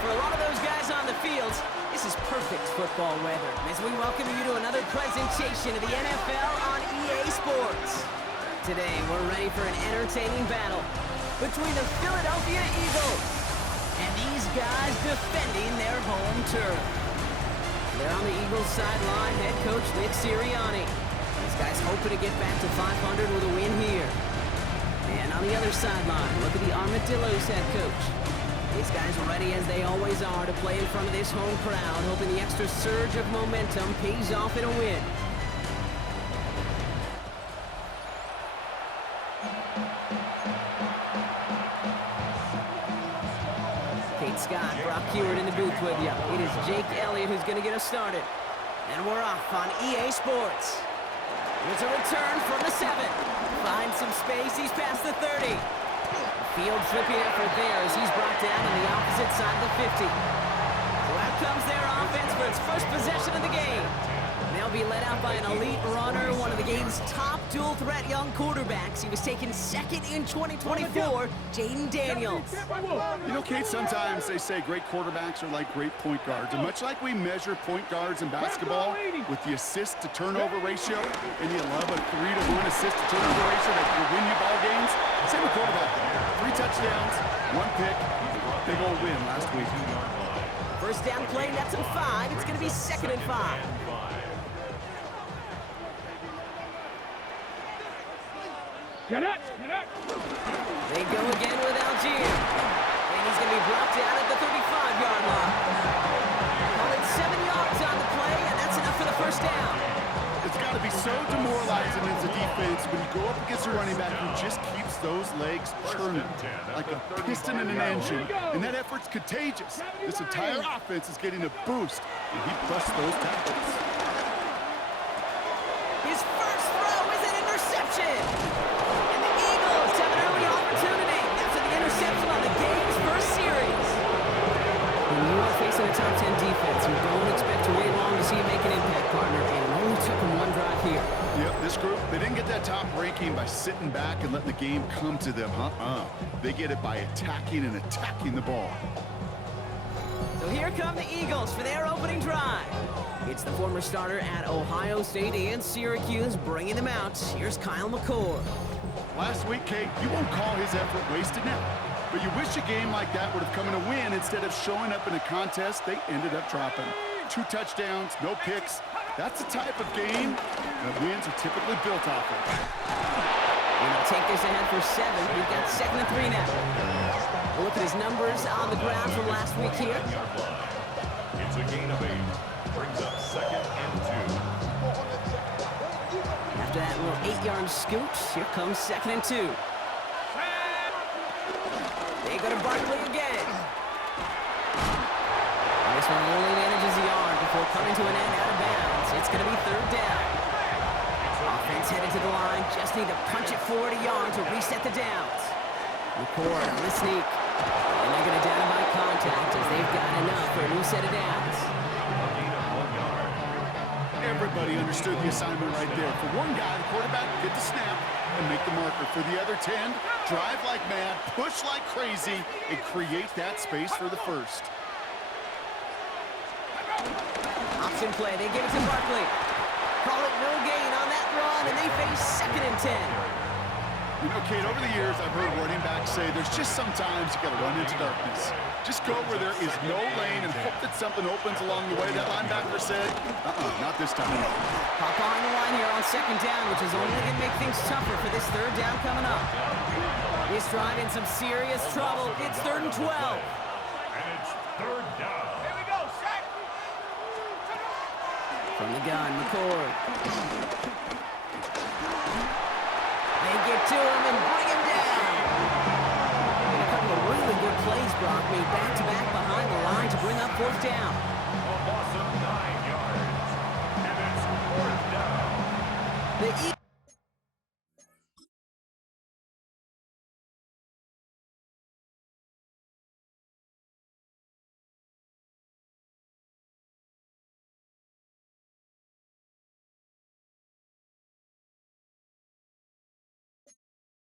for a lot of those guys on the fields, this is perfect football weather as we welcome you to another presentation of the NFL on EA Sports. Today, we're ready for an entertaining battle between the Philadelphia Eagles and these guys defending their home turf. They're on the Eagles sideline, head coach Nick Sirianni. These guys hoping to get back to 500 with a win here. And on the other sideline, look at the Armadillos head coach. These guys are ready as they always are to play in front of this home crowd, hoping the extra surge of momentum pays off in a win. Kate Scott, Brock Hewitt in the booth with you. It is Jake Elliott who's going to get us started. And we're off on EA Sports. Here's a return from the 7. Finds some space, he's past the 30. Field flipping effort there as he's brought down on the opposite side of the 50. So out comes their offense for its first possession of the game. They'll be led out by an elite runner, one of the game's top dual-threat young quarterbacks. He was taken second in 2024, Jaden Daniels. You know, Kate, sometimes they say great quarterbacks are like great point guards. And much like we measure point guards in basketball with the assist-to-turnover ratio, and you love a 3-to-1 assist-to-turnover ratio that will win you ball games, same with quarterback. 3 touchdowns, 1 pick, big old win last week. First down play, that's in 5. It's going to be 2nd and 5. Get it! Get it! They go again with Algier. And he's going to be brought down at the 35-yard line. Call it 7 yards on the play, and that's enough for the first down. It's got to be so demoralizing as a defense when you go up against a running back who just keeps those legs churning like a piston in an engine, and that effort's contagious. This entire offense is getting a boost, and he busts those tackles. His first throw is an interception. And the Eagles have an early opportunity after the interception on the game's first series. When you are facing a top 10 defense, you don't expect to wait long to see you make an impact, partner, and it only took him 1 drive here. Yep, this group, they didn't get that top ranking by sitting back and letting the game come to them. They get it by attacking and attacking the ball. So here come the Eagles for their opening drive. It's the former starter at Ohio State and Syracuse bringing them out. Here's Kyle McCord. Last week, Kate, you won't call his effort wasted now. But you wish a game like that would have come in a win instead of showing up in a contest they ended up dropping. 2 touchdowns, no picks. That's the type of game that wins are typically built off of. And they'll take this ahead for 7. We've got 2nd and 3 now. We'll look at his numbers on the ground from last week here. It's a gain of 8. Brings up 2nd and 2. After that little 8-yard scoot, here comes 2nd and 2. They go to Barkley again. And this one only manages the yard before coming to an end out of bounds. It's going to be 3rd down. Offense headed to the line. Just need to punch it forward a yard to reset the downs. McCord on the sneak. And they're going to down him by contact as they've got enough for a new set of downs. Everybody understood the assignment right there. For one guy, the quarterback, get the snap and make the marker. For the other 10, drive like mad, push like crazy, and create that space for the first. Option play. They give it to Barkley. Call it no gain on that run, and they face 2nd and 10. You know, Kate, over the years, I've heard running backs say there's just sometimes you got to run into darkness. Just go where there is no lane and hope that something opens along the way. That linebacker said, not this time. Hop behind the line here on 2nd down, which is only going to make things tougher for this 3rd down coming up. This drive in some serious trouble. It's 3rd and 12. And it's 3rd down. Here we go, set. From the gun, McCord. They get to him and bring him down. And a couple of really good plays, Brock, made back-to-back behind the line to bring up 4th down. A loss of 9 yards. And it's 4th down. The Eagles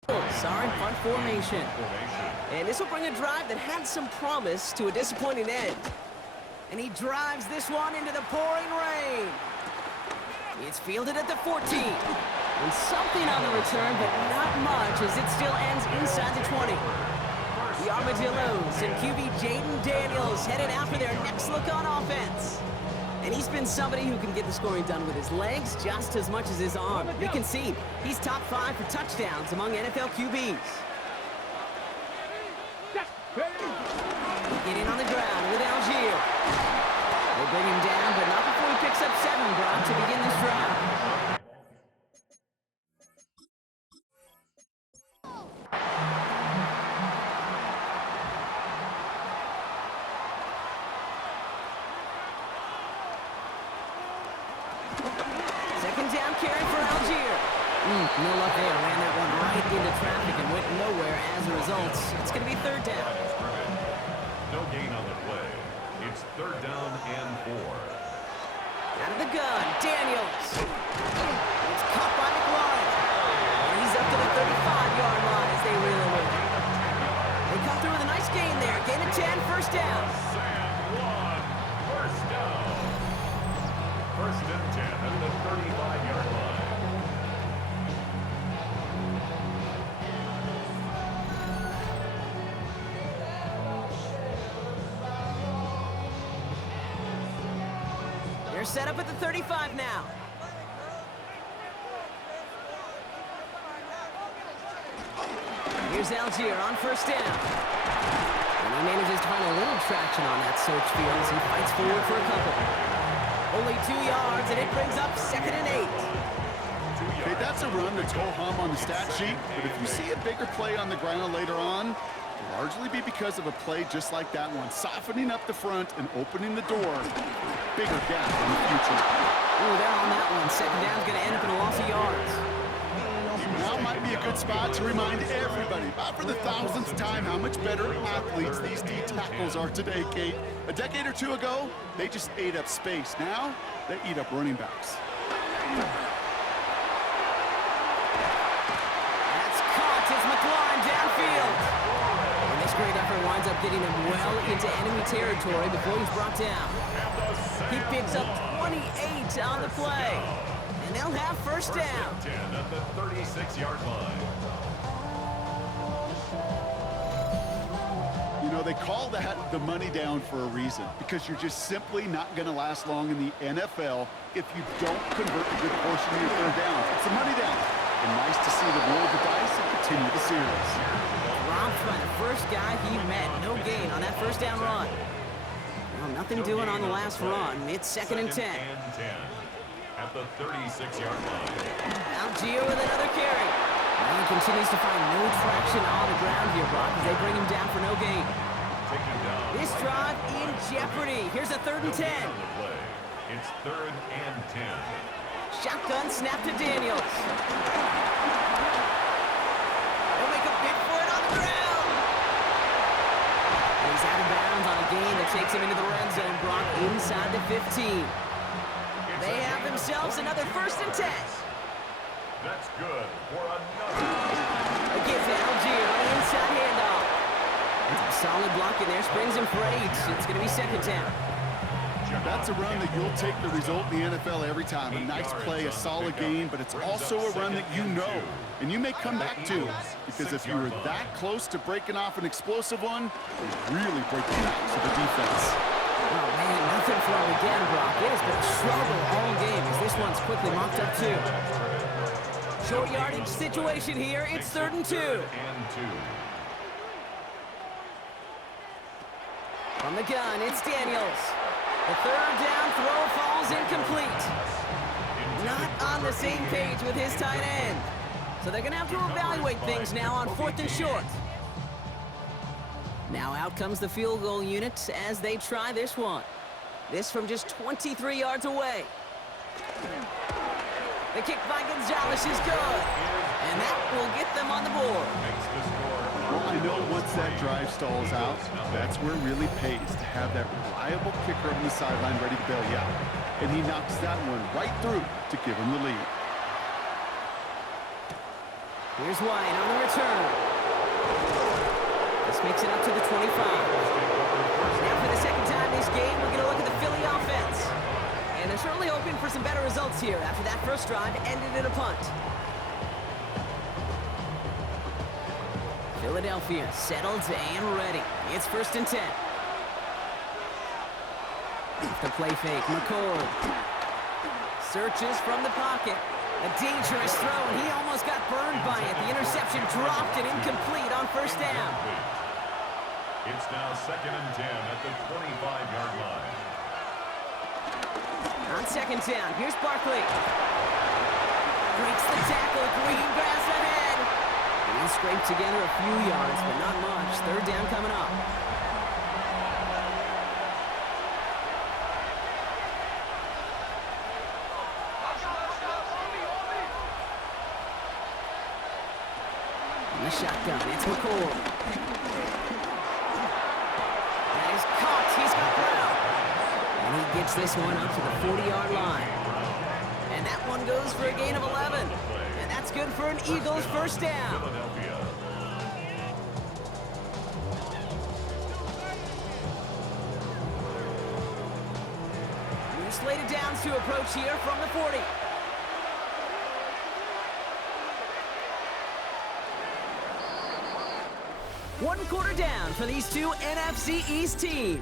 Sorry, punt formation. And this will bring a drive that had some promise to a disappointing end. And he drives this one into the pouring rain. It's fielded at the 14. And something on the return, but not much, as it still ends inside the 20. The Armadillos and QB Jaden Daniels headed out for their next look on offense. And he's been somebody who can get the scoring done with his legs just as much as his arm. You can see he's top 5 for touchdowns among NFL QBs. Getting on the ground with Algier. They bring him down, but not before he picks up 7, Brock, to begin this drive. Second down carry for Algier. No luck there. Ran that one right into traffic and went nowhere as a result. It's going to be third down. No gain on the play. It's third down and 4. Out of the gun, Daniels. It's caught by McLaurin. And he's up to the 35-yard line as they reel him in. They come through with a nice gain there. Gain of 10, first down. First down. First and 10 at the 35-yard line. They're set up at the 35 now. Here's Algier on first down. And he manages to find a little traction on that search field as he fights forward for a couple. Only 2 yards, and it brings up second and 8. Okay, that's a run that's ho-hum on the stat sheet, but if you see a bigger play on the ground later on, it'll largely be because of a play just like that one, softening up the front and opening the door for a bigger gap in the future. Ooh, they're on that one. Second down's going to end up in a loss of yards. Now might be a good spot to remind everybody, about for the 1000th time, how much better athletes these D tackles are today, Kate. A decade or 2 ago, they just ate up space. Now, they eat up running backs. That's caught as McLaurin downfield. And this great effort winds up getting him well into enemy territory before he's brought down. He picks up 28 on the play. And they'll have first down. 10 at the 36-yard line. You know, they call that the money down for a reason, because you're just simply not going to last long in the NFL if you don't convert a good portion of your third downs. It's the money down. And nice to see them roll the dice and continue the series. Romped by the first guy he met. No gain on that first down run. Well, nothing doing on the last run. It's second and 10. At the 36-yard line. Algier with another carry. And he continues to find no traction on the ground here, Brock, as they bring him down for no gain. This drive in jeopardy. Here's a third and 10. It's third and 10. Shotgun snap to Daniels. They'll make a bid for it on the ground. And he's out of bounds on a gain that takes him into the red zone, Brock, inside the 15. They have themselves another first and 10. That's good for another. Again to Algier on an inside handoff. And some solid block in there, springs him for 8. It's going to be second down. That's a run that you'll take the result in the NFL every time. A nice play, a solid game, but it's also a run that you know, and you may come back to, because if you were that close to breaking off an explosive one, you really break the backs of the defense. Oh, man, nothing for him again, Brock. It has been a struggle all game as this one's quickly mopped up, too. Short yardage situation here. It's third and 2. From the gun, it's Daniels. The third down throw falls incomplete. Not on the same page with his tight end. So they're going to have to evaluate things now on fourth and short. Now out comes the field goal unit as they try this one. This from just 23 yards away. The kick by Gonzalez is good. And that will get them on the board. Well, I know once that drive stalls out, that's where it really pays to have that reliable kicker on the sideline ready to bail you out. And he knocks that one right through to give him the lead. Here's White on the return. This makes it up to the 25. Now for the second time this game, we're going to look at the Philly offense. And they're certainly hoping for some better results here after that first drive ended in a punt. Philadelphia settled and ready. It's 1st and 10. Off the play fake, McCord searches from the pocket. A dangerous throw, and he almost got burned by it. The interception dropped and incomplete on first down. It's now 2nd and 10 at the 25-yard line. On second down, here's Barkley. Breaks the tackle, green grass ahead. And he scraped together a few yards, but not much. 3rd down coming up. The shotgun, it's McCord. That is caught, he's got Brown. And he gets this one up to the 40-yard line. And that one goes for a gain of 11. And that's good for an Eagles first down. New slated downs to approach here from the 40. One quarter down for these two NFC East teams.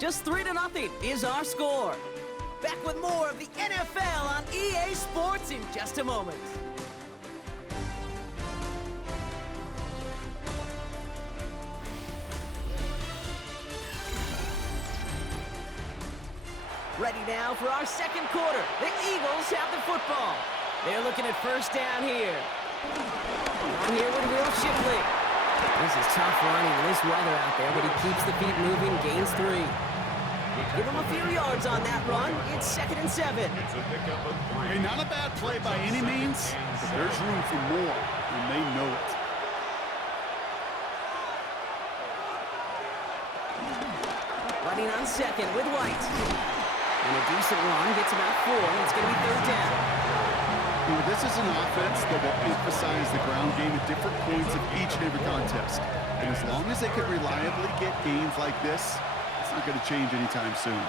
Just 3-0 is our score. Back with more of the NFL on EA Sports in just a moment. Ready now for our second quarter. The Eagles have the football. They're looking at first down here. On here with Will Shipley. This is tough running in this weather out there, but he keeps the feet moving, gains 3. Give him a few yards on that run. It's 2nd and 7. Hey, not a bad play by any means, but there's room for more, and they know it. Running on second with White. And a decent run gets about 4, and it's going to be 3rd down. You know, this is an offense that will emphasize the ground game at different points of each and every contest. And as long as they can reliably get games like this, it's not going to change anytime soon.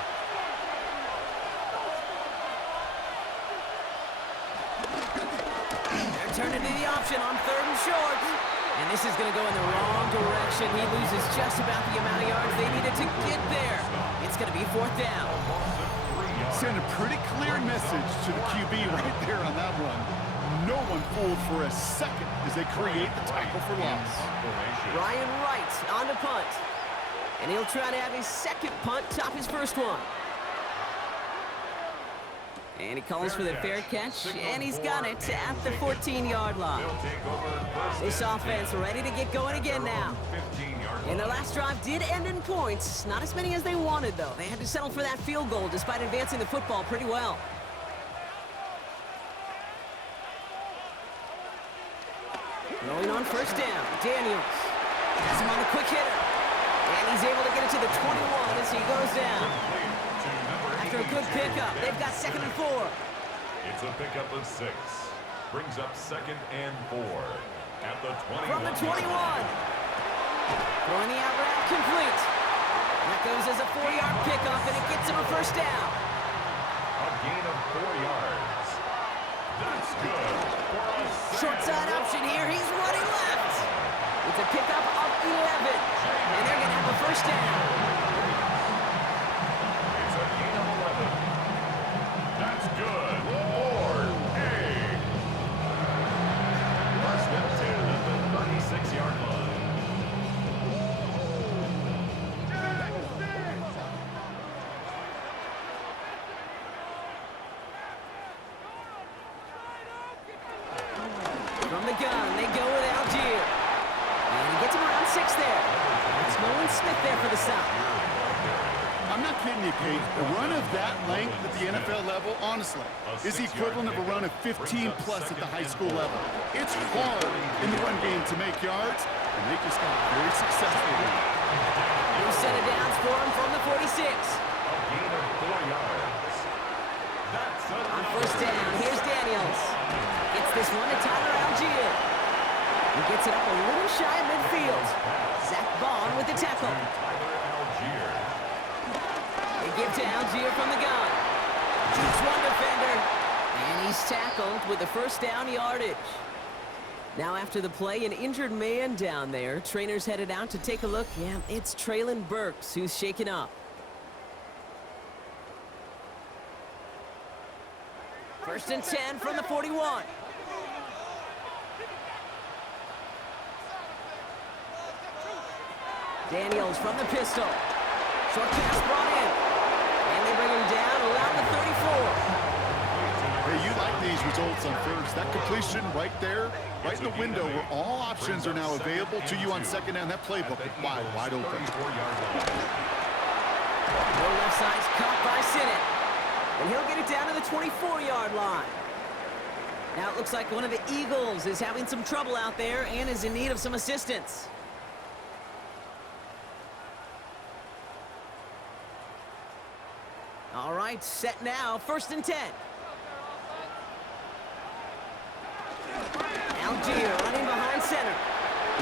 They're turning to the option on 3rd and short. And this is going to go in the wrong direction. He loses just about the amount of yards they needed to get there. It's going to be 4th down. Send a pretty clear message to the QB right there on that run. No one fooled for a second as they create the tackle for loss. Ryan Wright on the punt. And he'll try to have his second punt top his first one. And he calls for the fair catch, and he's got it at the 14-yard line. This offense ready to get going again now. And their last drive did end in points. Not as many as they wanted, though. They had to settle for that field goal despite advancing the football pretty well. Going on first down, Daniels. Has him on the quick hitter. And he's able to get it to the 21 as he goes down. After a good pickup, they've got 2nd and 4. It's a pickup of 6. Brings up 2nd and 4 at the 21. From the 21. Throwing the out route complete. That goes as a 4-yard pickup, and it gets him a first down. A gain of 4 yards. That's good. Short side option here. He's running left. It's a pickup of 11. And they're going to have a first down. It's a gain of 11. That's good. Ford, hey. 1st and 10 at the 36-yard line. From the gun, they go with Algier. And he gets him around 6 there. It's Nolan Smith there for the South. I'm not kidding you, Kate. A run of that length at the NFL level, honestly, is the equivalent of a run of 15-plus at the high school level. It's hard in the run game to make yards, and they just got very successful with it. New set of downs for him from the 46. A gain of 4 yards. That's On first down, here's Daniels. Gets this one to Tyler Algier. They give to Algier from the gun. Shoots one defender. And he's tackled with the first down yardage. Now after the play, an injured man down there. Trainers headed out to take a look. Yeah, it's Traylon Burks who's shaken up. First and 10 from the 41. Daniels from the pistol. Short pass brought in. And they bring him down around the 34. Hey, you like these results on first. That completion right there, right in the window where all options are now available to you on second down. That playbook wide open. Low left side's caught by Sinnott. And he'll get it down to the 24-yard line. Now it looks like one of the Eagles is having some trouble out there and is in need of some assistance. All right, set now, first and 10. Algier running behind center.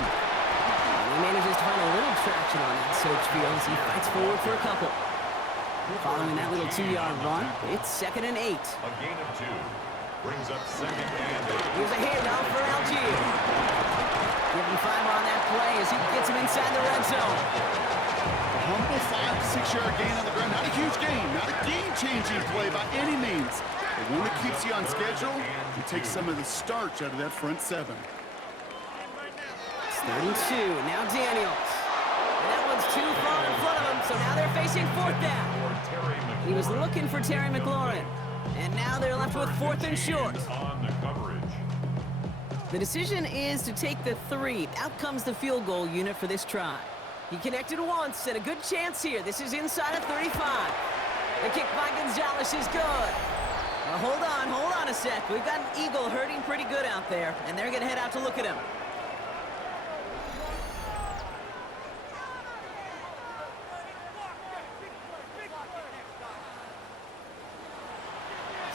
And he manages to find a little traction on that search field as he fights forward for a couple. Following that little 2-yard run, it's second and 8. A gain of 2. Brings up second and 8. Here's a handoff for Algier. Give him 5 on that play as he gets him inside the red zone. A humble 5 to 6-yard gain on the ground. Not a huge gain, not a game-changing play by any means. But one that keeps you on schedule and takes some of the starch out of that front 7. It's 32. Now Daniels. And that one's too far in front of him, so now they're facing fourth down. He was looking for Terry McLaurin. And now they're left with fourth and short. The decision is to take the 3. Out comes the field goal unit for this try. He connected once and a good chance here. This is inside of 35. The kick by Gonzalez is good. Well, hold on a sec. We've got an Eagle hurting pretty good out there, and they're going to head out to look at him.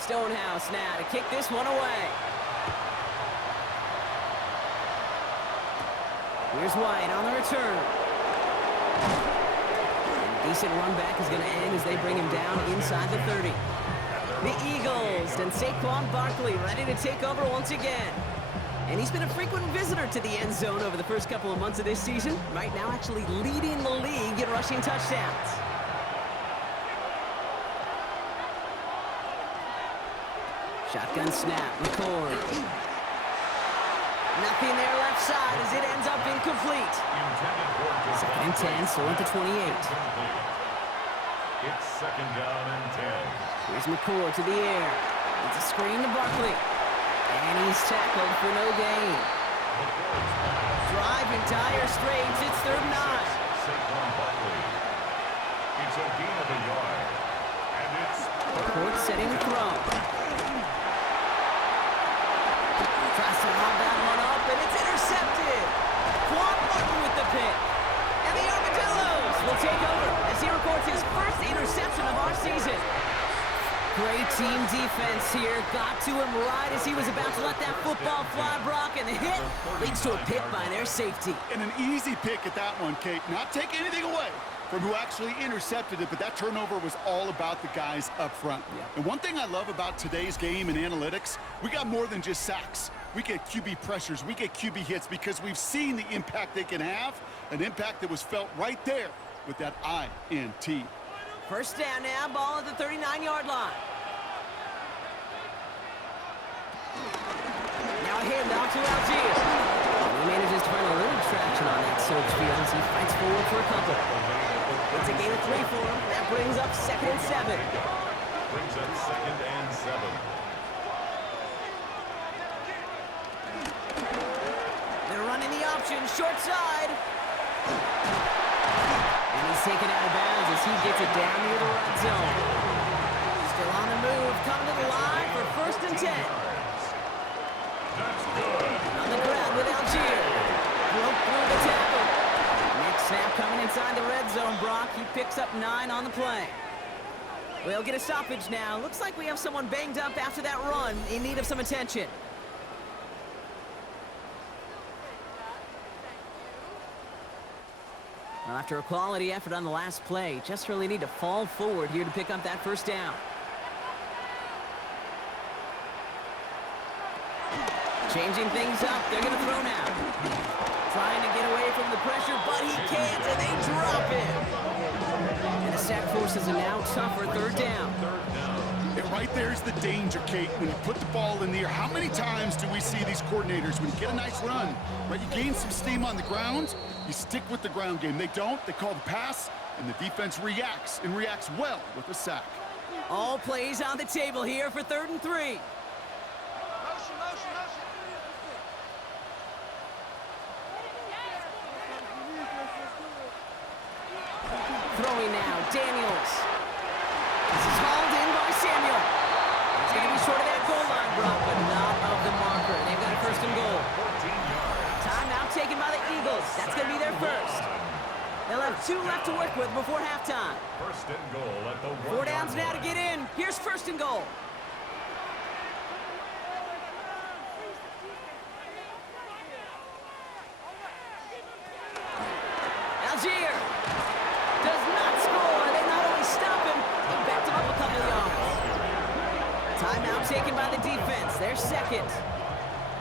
Stonehouse now to kick this one away. Here's White on the return. And a decent run back is going to end as they bring him down inside the 30. The Eagles and Saquon Barkley ready to take over once again. And he's been a frequent visitor to the end zone over the first couple of months of this season. Right now actually leading the league in rushing touchdowns. Shotgun snap, McCord. Nothing there left side as it ends up incomplete. Second and 10, so at the 28. It's second down and 10. Here's McCord to the air. It's a screen to Barkley. And he's tackled for no gain. Driving tire straights, it's third and 9. Saquon Barkley. It's a gain of a yard. And it's McCord setting the throw. Tries to lob that one up, and it's intercepted. Quan Martin with the pick. And the Armadillos will take over as he records his first interception of our season. Great team defense here. Got to him right as he was about to let that football fly, Brock, and the hit leads to a pick by their safety. And an easy pick at that one, Kate. Not taking anything away from who actually intercepted it, but that turnover was all about the guys up front. Yeah. And one thing I love about today's game and analytics, we got more than just sacks. We get QB pressures, we get QB hits because we've seen the impact they can have, an impact that was felt right there with that INT. First down now, ball at the 39-yard line. Now a handoff to Algier. And he manages to find a little traction on that search field as he fights forward for a couple. It's a gain of 3 for him. That brings up second and 7. brings up second and 7. They're running the option, short side. And he's taken out of bounds as he gets it down near the red zone. Still on the move, coming to the line for first and 10. That's good. On the ground with Algier. Broke through the tackle. Next snap coming inside the red zone, Brock. He picks up 9 on the play. We'll get a stoppage now. Looks like we have someone banged up after that run in need of some attention. Well, after a quality effort on the last play, just really need to fall forward here to pick up that first down. Changing things up, they're going to throw now. Trying to get away from the pressure, but he can't, and they drop him. And the sack forces a now tougher third down. And right there's the danger, Kate. When you put the ball in the air, how many times do we see these coordinators, when you get a nice run, right, you gain some steam on the ground, you stick with the ground game. They don't, they call the pass, and the defense reacts, and reacts well with a sack. All plays on the table here for 3rd and 3. Throwing now, Daniels. This is hauled in by Samuel. He's going to be short of that goal line, Brock, but not of the marker. They've got a 1st and goal. Timeout taken by the Eagles. That's going to be their first. They'll have 2 left to work with before halftime. 1st and goal at the 4 downs now to get in. Here's 1st and goal. Algier does not score. They not only stop him, they backed him up a couple of yards. Timeout taken by the defense. Their second.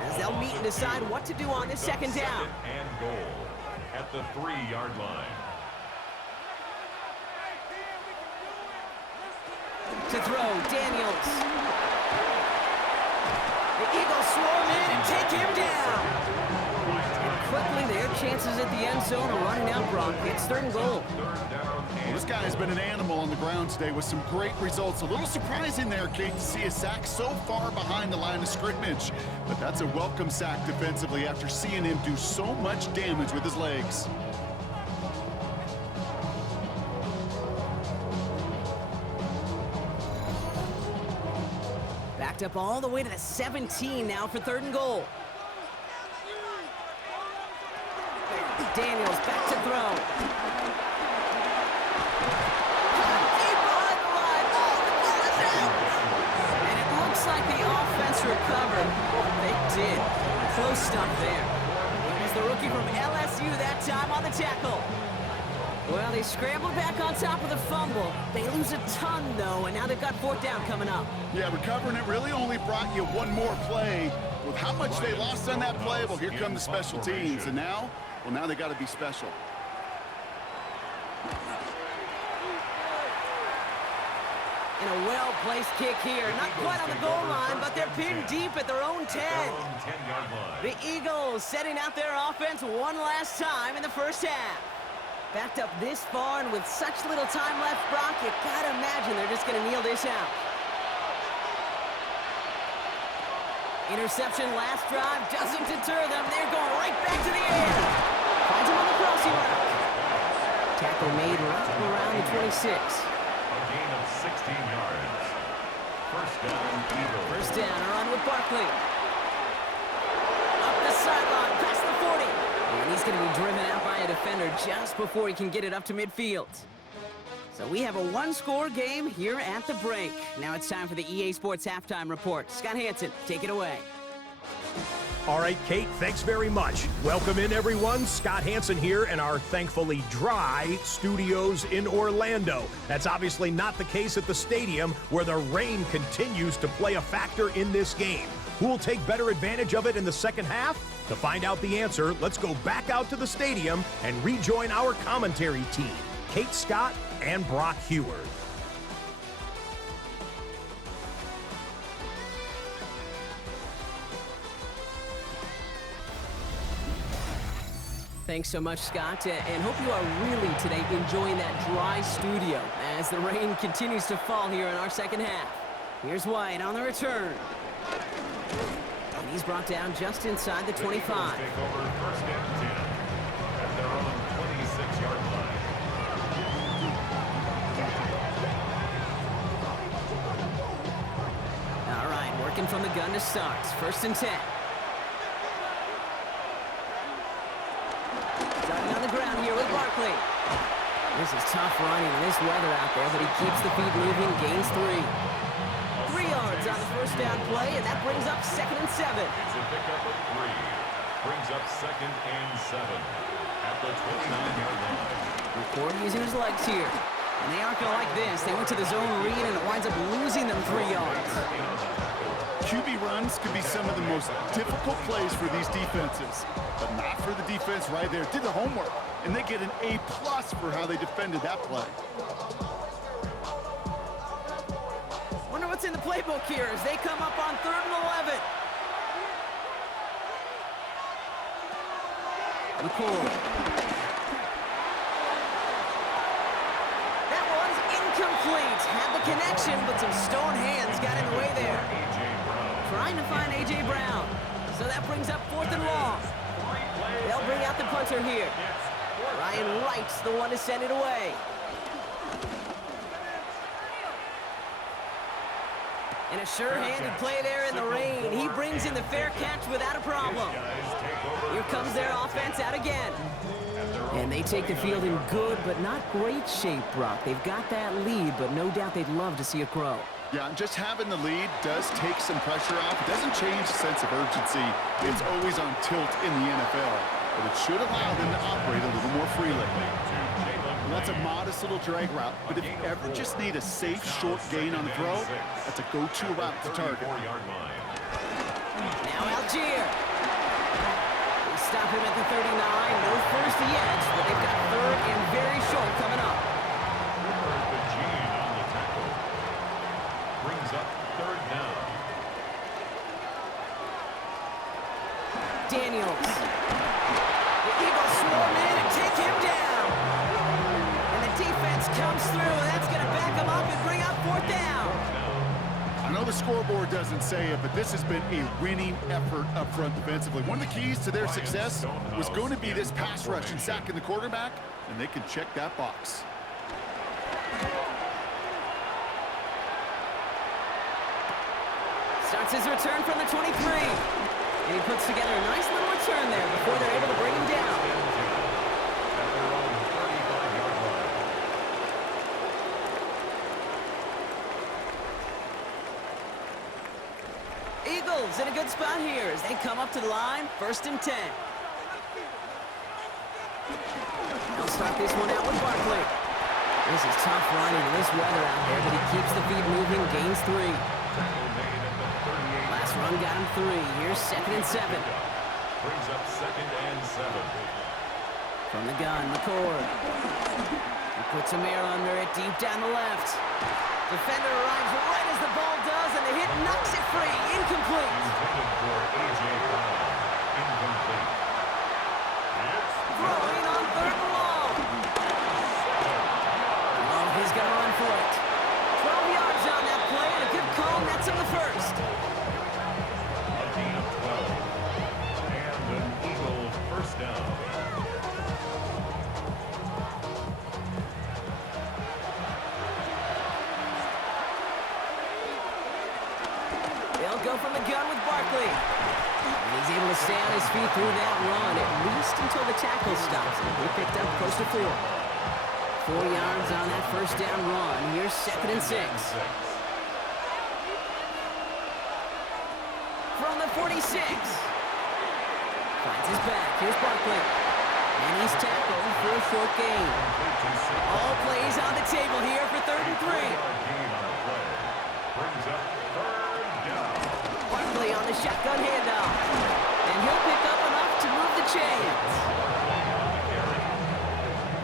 As they'll meet and decide what to do on this 2nd down. 2nd and goal at the 3-yard line. To throw, Daniels. The Eagles swarm in and take him down. And quickly, their chances at the end zone are running out, Brock. It's 3rd and goal. Well, this guy has been an animal on the ground today with some great results. A little surprising there, Kate, to see a sack so far behind the line of scrimmage. But that's a welcome sack defensively after seeing him do so much damage with his legs. Backed up all the way to the 17 now for 3rd and goal. Daniels back to throw. Deep behind the line. Oh, the ball is out. And it looks like the offense recovered. They did. Close stuff there. It was the rookie from LSU that time on the tackle. Well, they scrambled back on top of the fumble. They lose a ton, though, and now they've got 4th down coming up. Yeah, recovering it really only brought you one more play. With how much they lost on that play, well, here come the special teams. And now, well, now they got to be special. And a well-placed kick here. Not quite on the goal line, but they're pinned deep at their own 10. The Eagles setting out their offense one last time in the first half. Backed up this far, and with such little time left, Brock, you gotta imagine they're just gonna kneel this out. Interception last drive doesn't deter them. They're going right back to the air. Finds him on the crossing route. Tackle made right around the 26. A gain of 16 yards. 1st down, Eagles. 1st down, are on with Barkley. Up the sideline, past the 40. And he's going to be driven out by a defender just before he can get it up to midfield. So we have a 1-score game here at the break. Now it's time for the EA Sports Halftime Report. Scott Hansen, take it away. All right, Kate, thanks very much. Welcome in, everyone. Scott Hansen here in our thankfully dry studios in Orlando. That's obviously not the case at the stadium, where the rain continues to play a factor in this game. Who will take better advantage of it in the 2nd half? To find out the answer, let's go back out to the stadium and rejoin our commentary team, Kate Scott and Brock Heward. Thanks so much, Scott, and hope you are really today enjoying that dry studio as the rain continues to fall here in our 2nd half. Here's White on the return. And he's brought down just inside the 25. Take over 1st and 10 at their own 26-yard line. All right, working from the gun to start. 1st and 10. Starting on the ground here with Barkley. This is tough running in this weather out there, but he keeps the feet moving, gains 3. 3 yards on the 1st down play, and that brings up 2nd and 7. It's a pickup of 3. Brings up 2nd and 7 at the 29-yard line. McCord using his legs here. And they aren't going to like this. They went to the zone read, and it winds up losing them 3 yards. QB runs could be some of the most difficult plays for these defenses, but not for the defense right there. Did the homework, and they get an A+ for how they defended that play. Wonder what's in the playbook here as they come up on 3rd and 11. McCord. That was incomplete. Had the connection, but some stone hands got in the way there. Trying to find A.J. Brown. So that brings up 4th and long. They'll bring out the punter here. Ryan Wright's the one to send it away. And a sure-handed play there in the rain. He brings in the fair catch without a problem. Here comes their offense out again. And they take the field in good but not great shape, Brock. They've got that lead, but no doubt they'd love to see it grow. Yeah, just having the lead does take some pressure off. It doesn't change the sense of urgency. It's always on tilt in the NFL, but it should allow them to operate a little more freely. That's a modest little drag route, but if you ever just need a safe, short gain on the throw, that's a go-to route to target. Now Algier. They stop him at the 39. No first yet, but they've got 3rd and very short coming up. Brings up 3rd down. Daniels. The Eagles swarm in and take him down. Defense comes through, and that's going to back them up and bring up 4th down. I know the scoreboard doesn't say it, but this has been a winning effort up front defensively. One of the keys to their success was going to be this pass rush and sacking the quarterback, and they can check that box. Starts his return from the 23. And he puts together a nice little return there before they're able to bring him down. Eagles in a good spot here as they come up to the line, 1st and 10. They'll start this one out with Barkley. This is tough running in this weather out there, but he keeps the feet moving, gains 3. Last run got him 3. Here's 2nd and 7. Brings up 2nd and 7. From the gun, McCord. He puts a mirror under it, deep down the left. Defender arrives right as the ball does, and the hit knocks it free. Incomplete. Intended for A.J. Brown. Incomplete. Throwing on 3rd and long. Oh, he's going to run for it. 12 yards on that play, and a good call nets him the 1st. A gain of 12. And an Eagle 1st down. They'll go from the gun with Barkley. And he's able to stay on his feet through that run, at least until the tackle stops him. He picked up close to 4. 4 yards on that 1st down run. Here's 2nd and 6. From the 46. Finds his back. Here's Barkley. And he's tackled for a short gain. All plays on the table here for 3rd and 3. Brings up 3rd down. Barkley on the shotgun handoff. And he'll pick up enough to move the chains.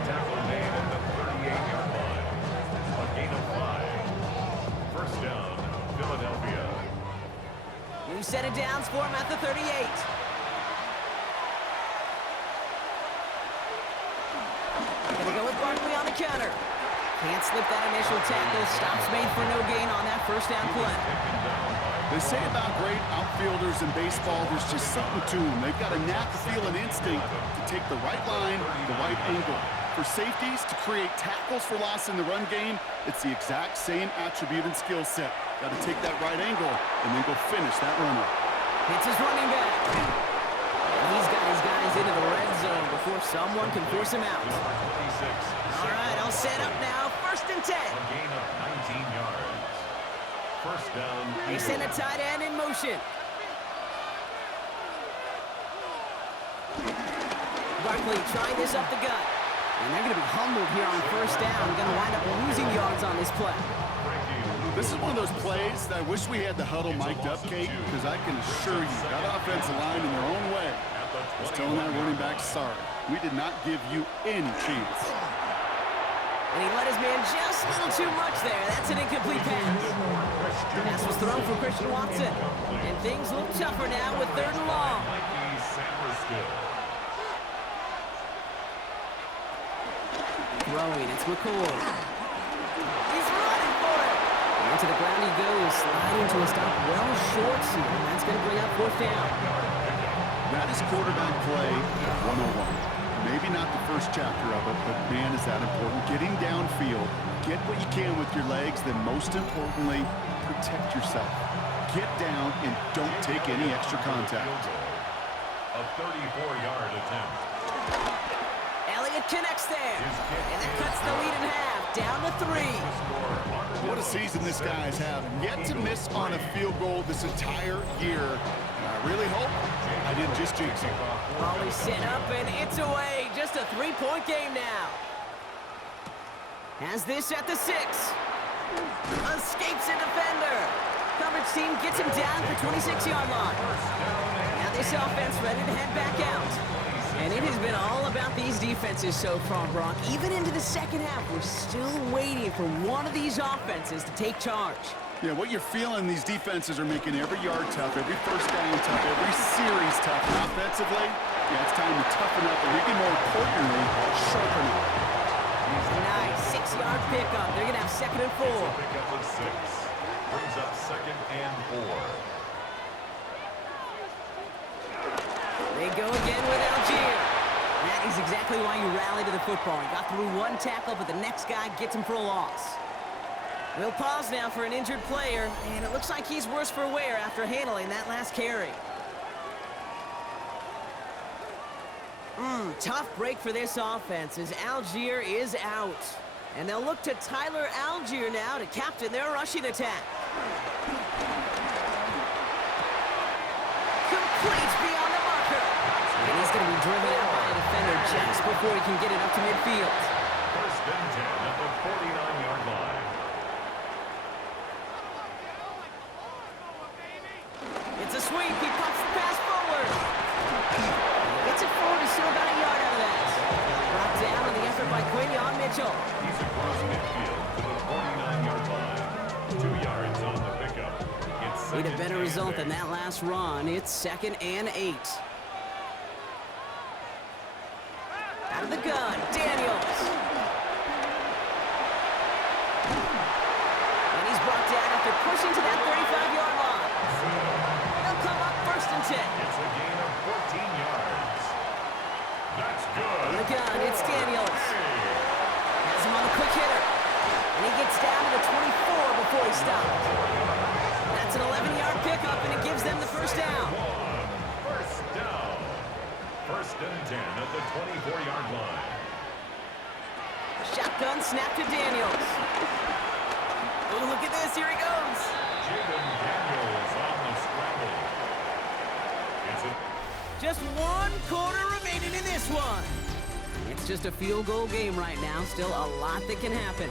Tackle made at the 38-yard line. A gain of 5. 1st down, Philadelphia. New set of downs for him at the 38. Gonna go with Barkley on the counter. Can't slip that initial tackle. Stops made for no gain on that 1st down play. They say about great outfielders in baseball, there's just something to them. They've got a knack, feel, and instinct to take the right line, the right angle. For safeties, to create tackles for loss in the run game, it's the exact same attribute and skill set. Got to take that right angle and then go finish that runner. Hits his running back. And he's got his guys into the red zone before someone can force him out. All right, all set up now. 1st and 10. A gain of 19 yards. 1st down. They send a tight end in motion. Barkley trying this up the gut. And they're going to be humbled here on first down. Going to wind up losing yards on this play. This is one of those plays that I wish we had the huddle mic'd up, Kate, because I can assure you that offensive line in their own way was telling that running back, sorry, we did not give you any chance. And he let his man just a little too much there. That's an incomplete pass. Pass was thrown for Christian Watson. And things look tougher now with 3rd and long. Throwing, it's McCoy. He's running for it. And to the ground he goes, sliding to a stop well short here. And that's going to bring up 4th down. That is quarterback play 101. Maybe not the first chapter of it, but man, is that important. Getting downfield, get what you can with your legs, then most importantly, protect yourself. Get down and don't take any extra contact. A 34-yard attempt. Elliott connects there. And that cuts the lead in half, down to 3. What a season this guy's having. Yet to miss on a field goal this entire year. And I really hope I didn't just jinx him. Ball is set up, and it's away. Just a 3-point game now. Has this at the 6. Escapes a defender. Coverage team gets him down at the 26-yard line. Now this offense ready to head back out. And it has been all about these defenses so far, Brock. Even into the second half, we're still waiting for one of these offenses to take charge. Yeah, what you're feeling, these defenses are making every yard tough, every first down tough, every series tough. And offensively, yeah, it's time to toughen up and maybe more importantly, sharpen up. Nice 6-yard pickup. They're going to have 2nd and 4. Pickup of 6. Brings up 2nd and 4. They go again with Algier. That is exactly why you rally to the football. He got through one tackle, but the next guy gets him for a loss. We'll pause now for an injured player, and it looks like he's worse for wear after handling that last carry. Tough break for this offense as Algier is out. And they'll look to Tyler Algier now to captain their rushing attack. Complete beyond the marker. And he's going to be driven out by a defender just before he can get it up to midfield. 1st and 10 at the 49-yard line. It's a sweep. He pops the pass forward. Gets it forward. He's still about a yard out of that. Brought down on the effort by Quinion Mitchell. He's across midfield to the 49-yard line. 2 yards on the pickup. Need a better result than that last run. It's 2nd and 8. Out of the gun, Daniels. And he's brought down after pushing to that 35-yard line. They'll come up 1st and 10. It's a gain of 14 yards. That's good. On the gun, it's Daniels. Has him on the quick hitter. And he gets down to the 24 before he stopped. That's an 11-yard pickup, and it gives them the 1st down. 1st down. 1st and 10 at the 24-yard line. Shotgun snap to Daniels. Oh, look at this. Here he goes. Jaden Daniels on the scramble. Just 1 quarter remaining in this one. It's just a field goal game right now. Still a lot that can happen.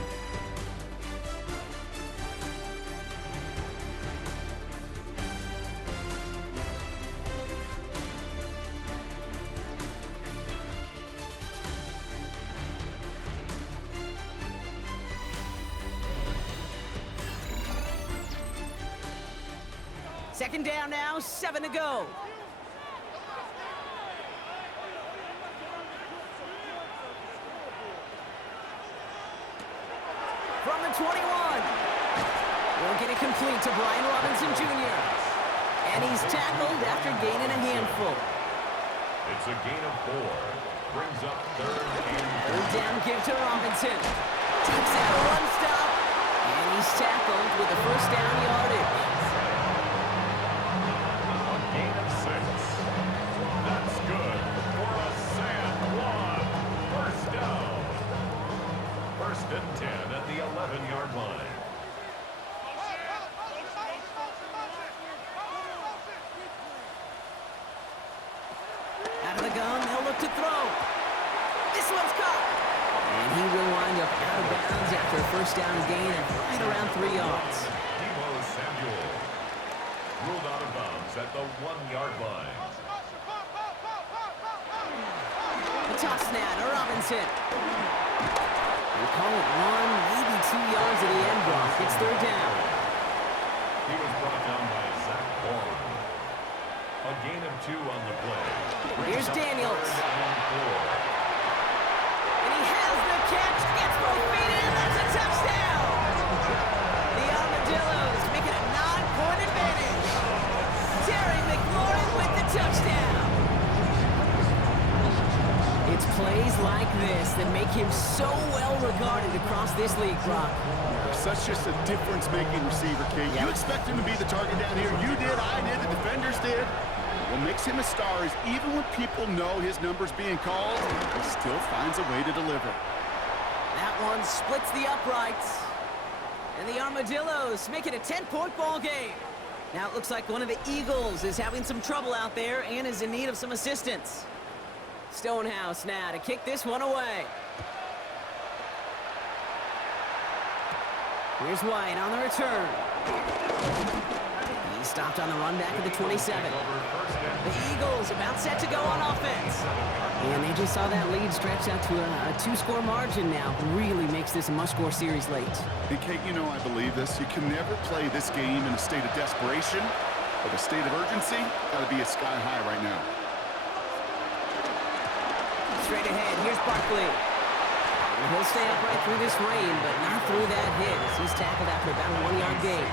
Second down now, 7 to go. From the 21. We'll get it complete to Brian Robinson Jr. And he's tackled after gaining a handful. It's a gain of 4. Brings up 3rd and 4. Third down give to Robinson. Takes out a run stop. And he's tackled with the 1st down yardage. Gain of 6. That's good for a San Juan 1st down. 1st and 10 at the 11-yard line. Out of the gun, they'll look to throw. This one's caught. And he will wind up out of bounds after a first down gain of right around 3 yards. Ruled out of bounds at the 1-yard line. The toss snap to Robinson. They call it 1, maybe 2 yards at the end block. It's third down. He was brought down by Zach Bourne. A gain of 2 on the play. Here's Daniels. And he has the catch, gets both feet in, that's a touchdown! The Armadillos make it a 9-point advantage. Terry McLaurin with the touchdown. It's plays like this that make him so well regarded across this league, Brock. Such just a difference-making receiver, Kate. You expect him to be the target down here. You did, I did, the defenders did. What makes him a star is even when people know his number's being called, he still finds a way to deliver. That one splits the uprights. And the Armadillos make it a 10-point ball game. Now it looks like one of the Eagles is having some trouble out there and is in need of some assistance. Stonehouse now to kick this one away. Here's White on the return. He stopped on the run back at the 27. The Eagles about set to go on offense. And they just saw that lead stretch out to a 2-score margin now. Really makes this a must-score series late. And Kate, you know I believe this. You can never play this game in a state of desperation, but a state of urgency got to be at sky high right now. Straight ahead, here's Barkley. And he'll stay upright through this rain, but not through that hit as he's tackled after about a 1-yard gain.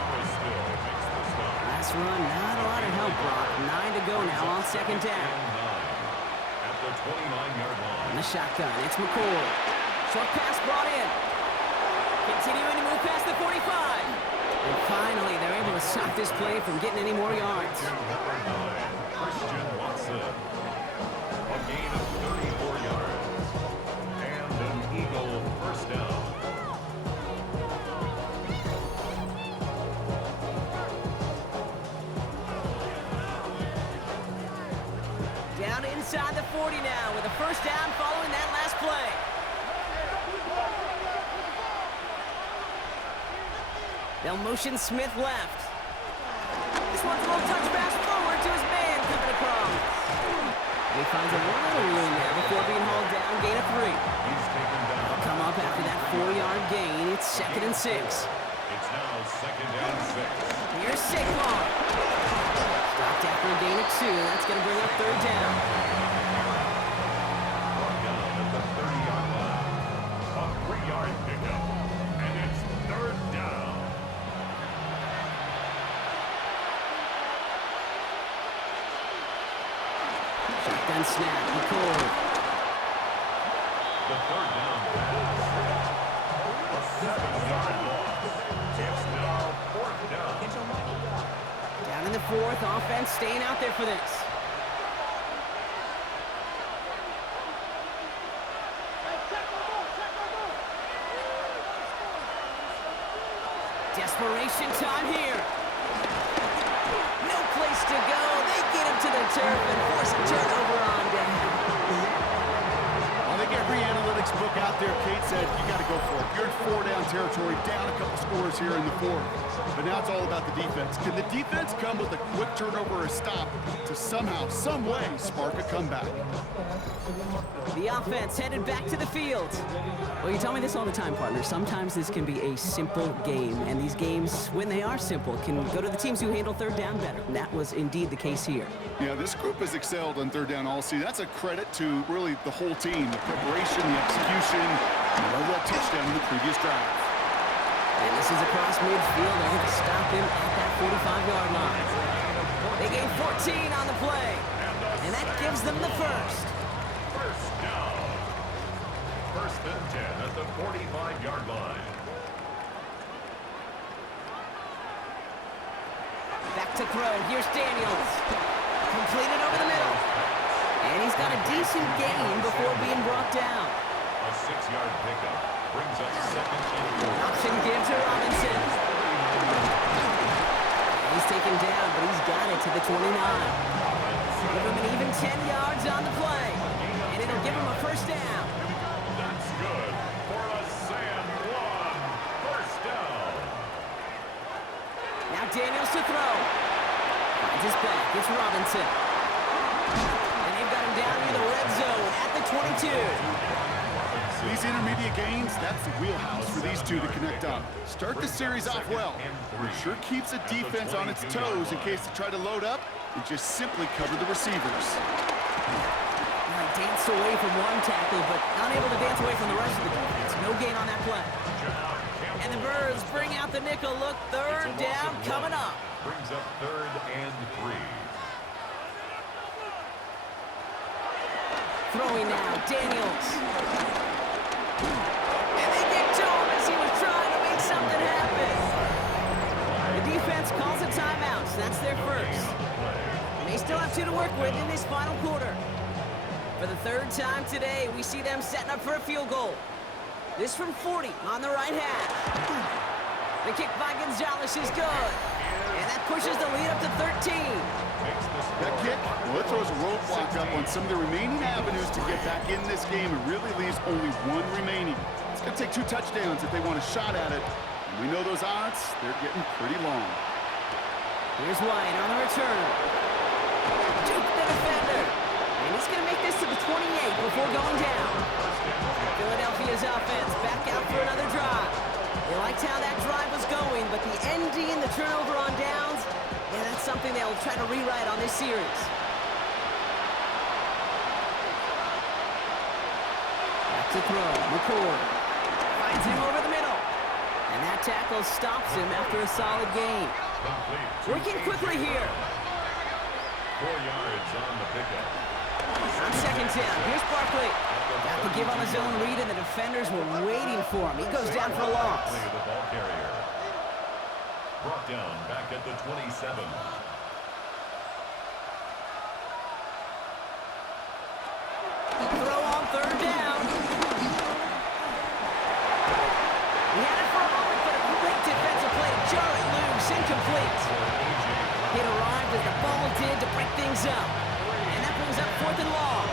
Last run, not a lot of help, Brock. 9 to go now on second down. At the 29-yard line. And the shotgun, it's McCoy. Short pass brought in. Continuing to move past the 45. And finally, they're able to stop this play from getting any more yards. Christian Watson. A gain of 34 yards. And an Eagle first down. Down inside the 40 now with a first down following that last play. They'll motion Smith left. This one's a little touch pass forward to his man coming across. And he finds a little room there before being hauled down, gain of 3. He's taken down. They'll come up after that 4-yard gain. It's 2nd and 6. It's now 2nd and 6. Here's Saquon. Stopped after a gain of 2. That's going to bring up third down. Brought down at the 30-yard line. A 3-yard pickup. And it's third down. Shotgun snap, McCoy. The third down pass. A 7-yard loss. It's now 4th down. Down in the 4th, offense staying out there for this. Desperation time here. No place to go. They get him to the turf and force a turnover on down. I think every analytics book out there, Kate said, you got to go for it. You're in 4-down territory, down a couple scores here in the 4th. But now it's all about the defense. Can the defense come with a quick turnover or a stop to somehow, some way, spark a comeback? The offense headed back to the field. Well, you tell me this all the time, partner. Sometimes this can be a simple game, and these games, when they are simple, can go to the teams who handle third down better. And that was indeed the case here. Yeah, this group has excelled on third down all season. That's a credit to really the whole team, the preparation, the execution, and that touchdown in the previous drive. And this is across midfield. They're going to stop him at that 45-yard line. They gain 14 on the play, and that gives them the first. First down. 1st and 10 at the 45-yard line. Back to throw. Here's Daniels. Completed over the middle. And he's got a decent gain before being brought down. A 6-yard pickup brings up 2nd and 4. Option give to Robinson. He's taken down, but he's got it to the 29. Give him an even 10 yards on the play. And it'll give him a first down. That's good for a San Juan first down. Now Daniels to throw. Finds his back. It's Robinson. And they've got him down near the red zone at the 22. These intermediate gains, that's the wheelhouse for these two to connect up. Start the series off well. It sure keeps the defense on its toes in case they try to load up and just simply cover the receivers. He danced away from one tackle, but unable to dance away from the rest of the defense. No gain on that play. And the Birds bring out the nickel look. Third down coming up. Brings up 3rd and 3. Throwing now, Daniels. And they get to him as he was trying to make something happen. The defense calls a timeout, so that's their first. And they still have 2 to work with in this final quarter. For the 3rd time today, we see them setting up for a field goal. This from 40 on the right hash. The kick by Gonzalez is good. And that pushes the lead up to 13. That kick, well, it throws a roadblock up on some of the remaining avenues to get back in this game and really leaves only 1 remaining. It's going to take 2 touchdowns if they want a shot at it. And we know those odds, they're getting pretty long. Here's White on the return. Juke the defender. And he's going to make this to the 28 before going down. Philadelphia's offense back out for another drive. They liked how that drive was going, but the ending and the turnover on downs, yeah, that's something they'll try to rewrite on this series. Back to throw. McCord finds him over the middle. And that tackle stops him after a solid gain. Working quickly here. 4 yards on the pickup. On 2nd down, here's Barkley. Got to give on his own read, and the defenders were waiting for him. He goes down for a loss. The ball carrier. Brought down back at the 27. Throw on 3rd down. He had it for a moment, but a great defensive play to jar it loose, incomplete. It arrived as the ball did to break things up. And that brings up 4th and long.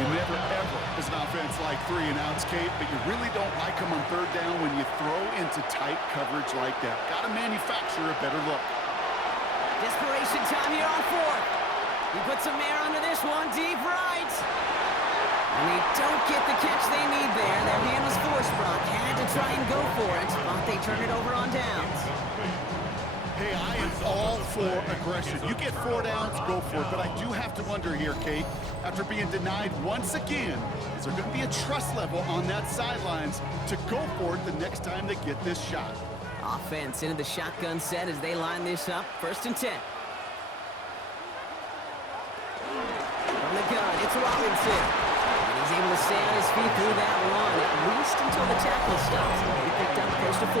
You never, ever, as an offense, like 3 and outs, Kate, but you really don't like them on 3rd down when you throw into tight coverage like that. Got to manufacture a better look. Desperation time here on 4th. He puts some air under this one, deep right. And they don't get the catch they need there. Their hand was forced, Brock. Had to try and go for it, but they turn it over on downs. Hey, I am all for aggression. You get 4 downs, go for it. But I do have to wonder here, Kate, after being denied once again, is there going to be a trust level on that sidelines to go for it the next time they get this shot? Offense into the shotgun set as they line this up. 1st and 10. From the gun, it's Robinson. And he's able to stay on his feet through that run, at least until the tackle stops. He picked up close to 4.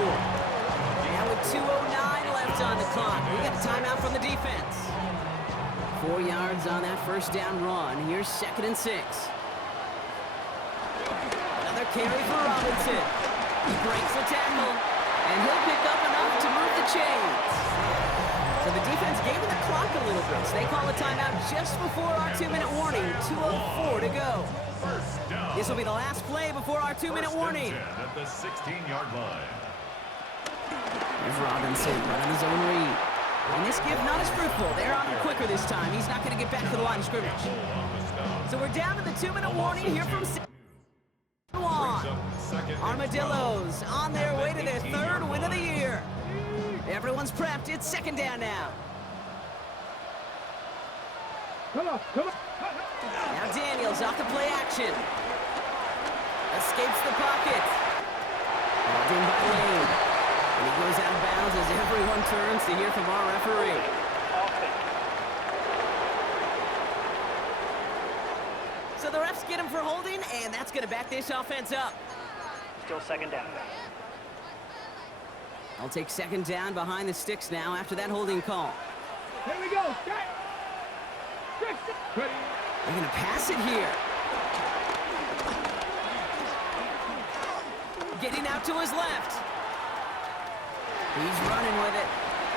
Now with 2:09 left on the clock, we got a timeout from the defense. 4 yards on that 1st down run. Here's 2nd and 6. Another carry for Robinson. He breaks the tackle, and he'll pick up enough to move the chains. So the defense gave him the clock a little bit. So they call a timeout just before our 2-minute warning. 2:04 to go. This will be the last play before our 2-minute warning. At the 16-yard line. Here's Robinson running his own read. And this give not as fruitful. They're on him quicker this time. He's not going to get back to the line of scrimmage. So we're down to the 2-minute warning here from Armadillos on their way to their 3rd win of the year. Everyone's prepped. It's 2nd down now. Now Daniels off the play action. Escapes the pocket. Balled in by Lane. And he goes out of bounds as everyone turns to hear from our referee. So the refs get him for holding, and that's going to back this offense up. Still 2nd down. I'll take 2nd down behind the sticks now after that holding call. Here we go. They're going to pass it here. Getting out to his left. He's running with it.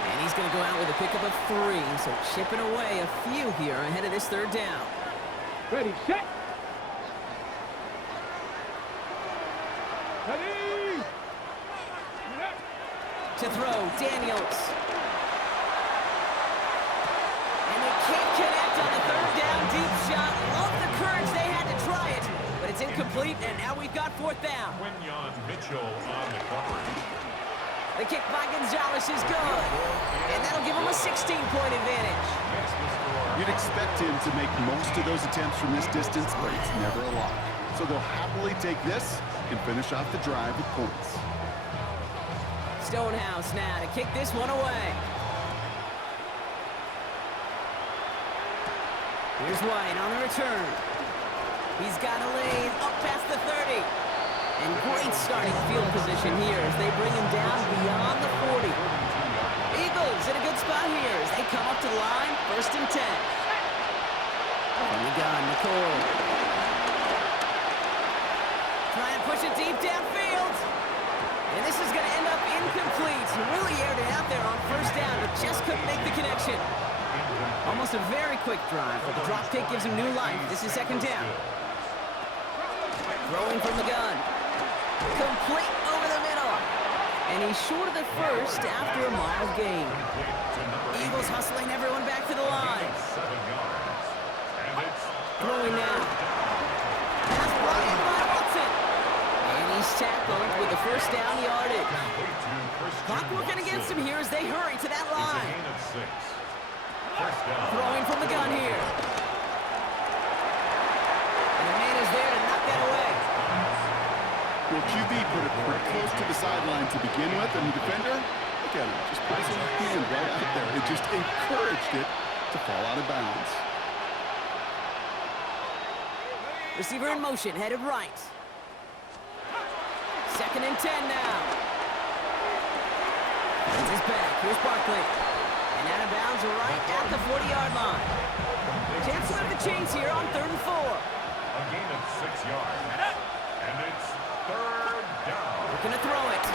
And he's going to go out with a pickup of 3. So chipping away a few here ahead of this 3rd down. Ready, set. To throw, Daniels. And they can't connect on the third down deep shot. Love the courage they had to try it, but it's incomplete, and now we've got fourth down. Quinyon Mitchell on the coverage. The kick by Gonzalez is good, and that'll give him a 16-point advantage. You'd expect him to make most of those attempts from this distance, but it's never a lot. So they'll happily take this and finish off the drive with points. Stonehouse now to kick this one away. Here's White on the return. He's got a lane up past the 30. And great starting field position here as they bring him down beyond the 40. Eagles in a good spot here as they come up to the line, 1st and 10. From the gun, McCoy. Trying to push it deep downfield. And this is going to end up incomplete. He really aired it out there on 1st down, but just couldn't make the connection. Almost a very quick drive, but the drop kick gives him new life. This is 2nd down. Throwing from the gun. Complete over the middle. And he's short of the 1st after a mile gain. Eagles hustling everyone back to the line. Throwing now. Pass brought in by Watson. And he's tackled with the 1st down yardage. Clock working against him here as they hurry to that line. Throwing from the gun here. And the man is there to knock that away. Well, QB put it pretty close to the sideline to begin with, and the defender, look at him, just put his hand right out there. It just encouraged it to fall out of bounds. Receiver in motion, headed right. 2nd and 10 now. Runs his back. Here's Barkley. And out of bounds right at the 40-yard line. Chance to have the chains here on 3rd and 4. A gain of 6 yards. And it's 3rd down. Looking to throw it.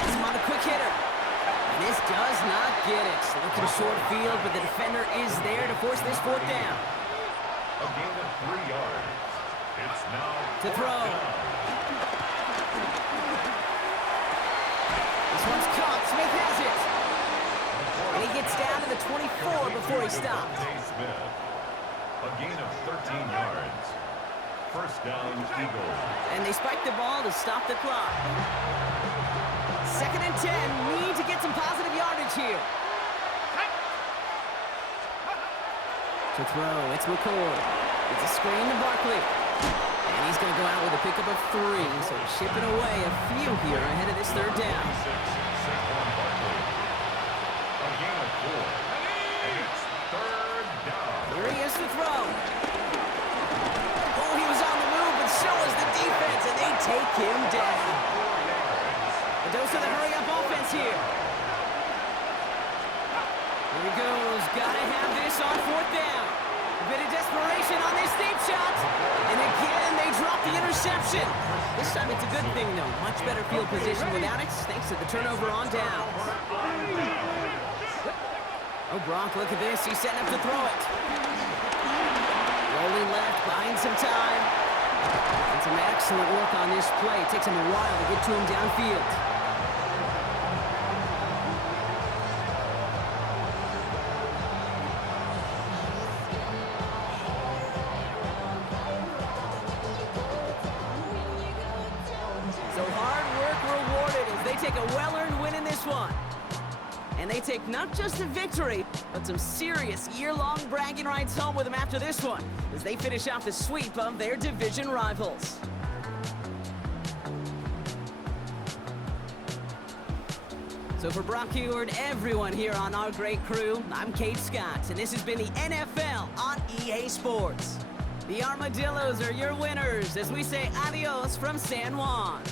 Makes him on a quick hitter. And this does not get it. Looking short field, but the defender is there to force this 4th down. A gain of 3 yards. It's now To throw. This one's caught. Smith has it. And he gets down to the 24 before he stops. Smith. A gain of 13 yards. 1st down, Eagles. And they spike the ball to stop the clock. 2nd and 10. Need to get some positive yardage here. To throw, it's McCoy. It's a screen to Barkley. And he's going to go out with a pickup of 3. So shipping away a few here ahead of this 3rd down. Saquon Barkley. A gain of 4. And it's 3rd down. Here he is to throw. Oh, he was on the move, but so was the defense, and they take him down. A dose of the hurry-up offense here. Here he goes. Gotta have this on 4th down. A bit of desperation on this deep shot. And again, they drop the interception. This time it's a good thing, though. Much better field position without it, thanks to the turnover on downs. Oh, Gronk, look at this. He's setting up to throw it. Rolling left, buying some time. And some excellent work on this play. It takes him a while to get to him downfield. So hard work rewarded as they take a well-earned win in this one. And they take not just a victory, but some serious year-long bragging rights home with them after this one, as they finish off the sweep of their division rivals. So for Brock Heward, everyone here on our great crew, I'm Kate Scott, and this has been the NFL on EA Sports. The Armadillos are your winners as we say adios from San Juan.